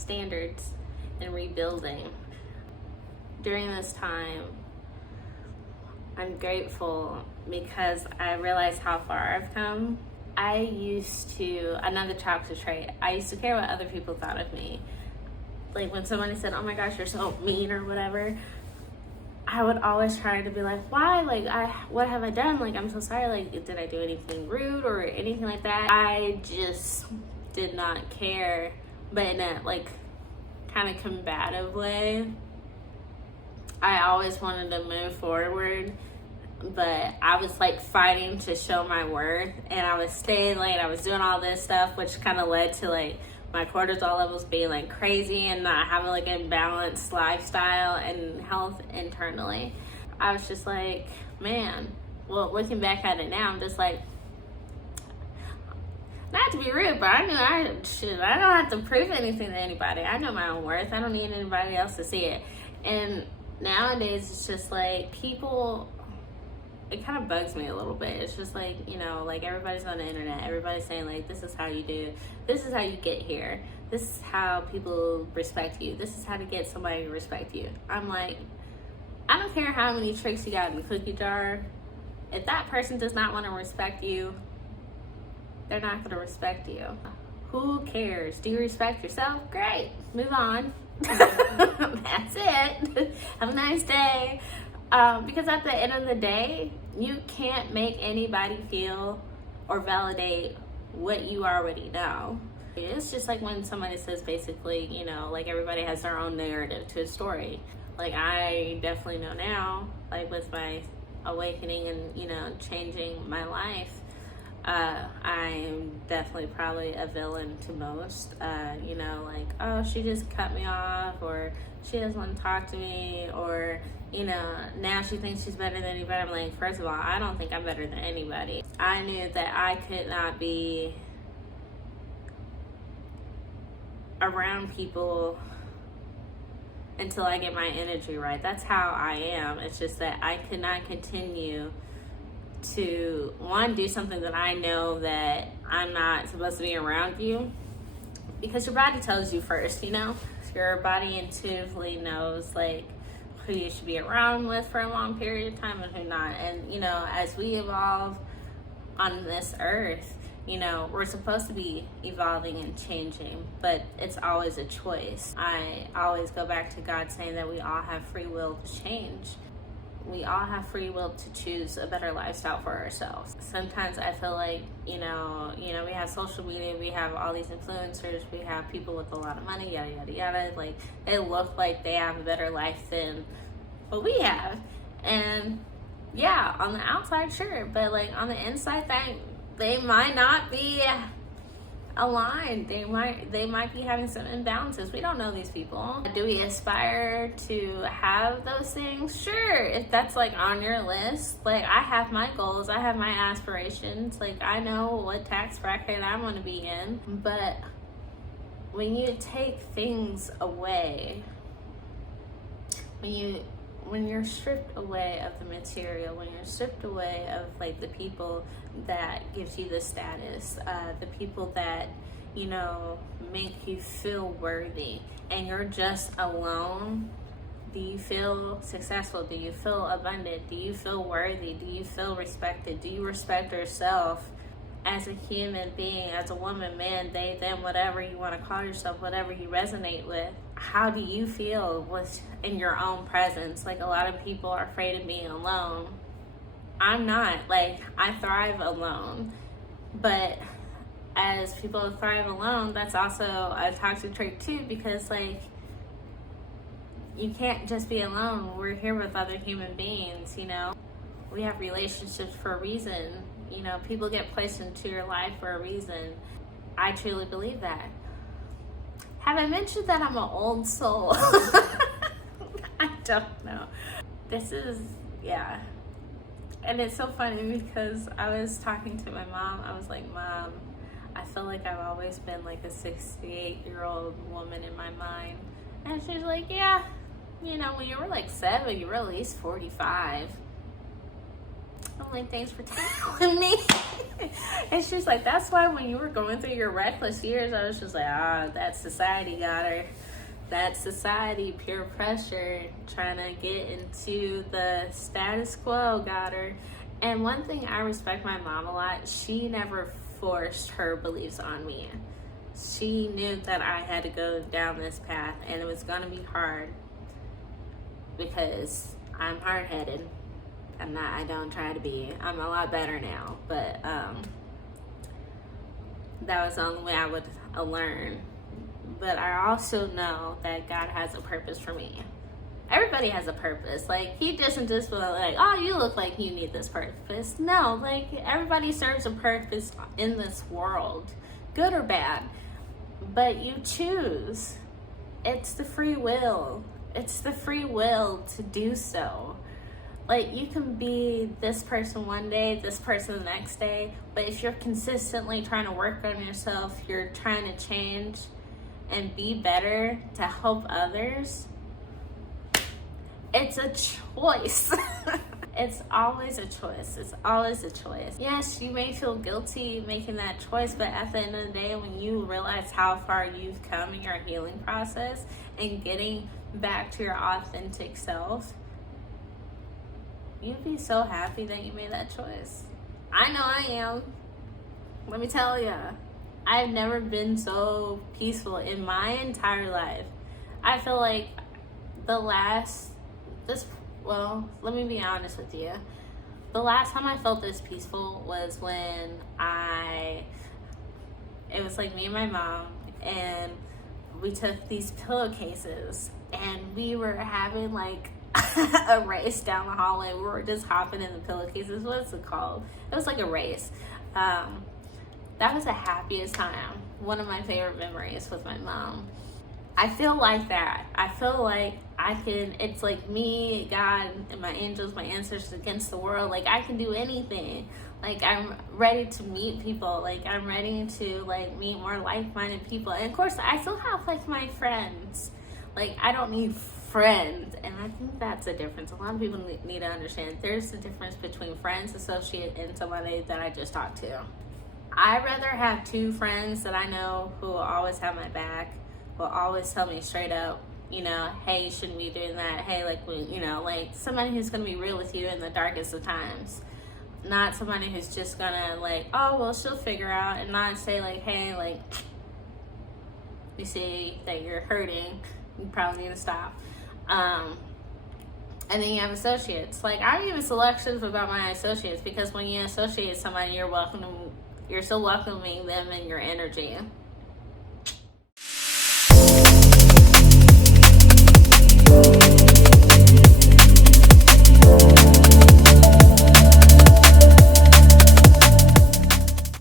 standards and rebuilding. During this time, I'm grateful because I realized how far I've come. Another toxic trait, I used to care what other people thought of me. Like when somebody said, oh my gosh, you're so mean or whatever, I would always try to be like, why? Like, what have I done? Like, I'm so sorry. Like, did I do anything rude or anything like that? I just did not care, but in a like kind of combative way. I always wanted to move forward, but I was like fighting to show my worth, and I was staying late. I was doing all this stuff, which kind of led to like my cortisol levels being like crazy and not having like a balanced lifestyle and health internally. I was just like, man, well, looking back at it now, I'm just like, not to be rude, but I knew I don't have to prove anything to anybody. I know my own worth. I don't need anybody else to see it. And nowadays it's just like people, it kind of bugs me a little bit. It's just like, you know, like everybody's on the internet, everybody's saying like, this is how you do, this is how you get here, this is how people respect you, this is how to get somebody to respect you. I'm like, I don't care how many tricks you got in the cookie jar. If that person does not want to respect you, they're not going to respect you. Who cares? Do you respect yourself? Great, move on. That's it. Have a nice day. Because at the end of the day, you can't make anybody feel or validate what you already know. It's just like when somebody says basically, you know, like everybody has their own narrative to a story. Like I definitely know now, like with my awakening and, you know, changing my life, I'm definitely probably a villain to most. You know, like, oh, she just cut me off, or she doesn't want to talk to me, or, you know, now she thinks she's better than anybody. I'm like, first of all, I don't think I'm better than anybody. I knew that I could not be around people until I get my energy right. That's how I am. It's just that I could not continue to, one, do something that I know that I'm not supposed to be around you, because your body tells you first, you know? Your body intuitively knows like who you should be around with for a long period of time and who not. And, you know, as we evolve on this earth, you know, we're supposed to be evolving and changing, but it's always a choice. I always go back to God saying that we all have free will to change. We all have free will to choose a better lifestyle for ourselves. Sometimes I feel like, you know, we have social media, we have all these influencers, we have people with a lot of money, yada, yada, yada. Like, they look like they have a better life than what we have. And yeah, on the outside, sure, but like on the inside, they might not be aligned. They might be having some imbalances. We don't know these people. Do we aspire to have those things? Sure, if that's like on your list. Like, I have my goals, I have my aspirations. Like, I know what tax bracket I want to be in. But when you take things away, when you're stripped away of the material, when you're stripped away of like the people that gives you the status, the people that, you know, make you feel worthy, and you're just alone, do you feel successful? Do you feel abundant? Do you feel worthy? Do you feel respected? Do you respect yourself as a human being, as a woman, man, they, them, whatever you want to call yourself, whatever you resonate with? How do you feel in your own presence? Like, a lot of people are afraid of being alone. I'm not. Like, I thrive alone. But as people who thrive alone, that's also a toxic trait too, because like, you can't just be alone. We're here with other human beings, you know? We have relationships for a reason. You know, people get placed into your life for a reason. I truly believe that. Have I mentioned that I'm an old soul? I don't know. Yeah. And it's so funny because I was talking to my mom. I was like, Mom, I feel like I've always been like a 68-year-old woman in my mind. And she's like, yeah, you know, when you were like 7, you were at least 45. I'm like, thanks for telling me. And she's like, that's why when you were going through your reckless years, I was just like, that society got her. That society, peer pressure, trying to get into the status quo got her. And one thing I respect my mom a lot, she never forced her beliefs on me. She knew that I had to go down this path, and it was going to be hard because I'm hard-headed. I don't try to be. I'm a lot better now, but that was the only way I would learn. But I also know that God has a purpose for me. Everybody has a purpose. Like, he doesn't just be like, oh, you look like you need this purpose. No, like, everybody serves a purpose in this world, good or bad. But you choose. It's the free will. It's the free will to do so. Like, you can be this person one day, this person the next day, but if you're consistently trying to work on yourself, you're trying to change and be better to help others, it's a choice. It's always a choice. It's always a choice. Yes, you may feel guilty making that choice, but at the end of the day, when you realize how far you've come in your healing process and getting back to your authentic self, you'd be so happy that you made that choice. I know I am. Let me tell ya. I've never been so peaceful in my entire life. I feel like let me be honest with you. The last time I felt this peaceful was when it was like me and my mom, and we took these pillowcases, and we were having like a race down the hallway. We were just hopping in the pillowcases. What's it called? It was like a race. That was the happiest time. One of my favorite memories with my mom. I feel like that. I feel like it's like me, God, and my angels, my ancestors against the world. Like, I can do anything. Like, I'm ready to meet people. Like, I'm ready to, like, meet more like-minded people. And, of course, I still have, like, my friends. Like, I don't need friends. And I think that's a difference. A lot of people need to understand. There's a difference between friends, associate, and somebody that I just talked to. I'd rather have two friends that I know who will always have my back, will always tell me straight up, you know, hey, you shouldn't be doing that. Hey, like, you know, like somebody who's going to be real with you in the darkest of times. Not somebody who's just going to, like, oh, well, she'll figure out, and not say, like, hey, like, we see that you're hurting. You probably need to stop. And then you have associates. Like, I'm even selective about my associates, because when you associate somebody, you're still welcoming them in your energy.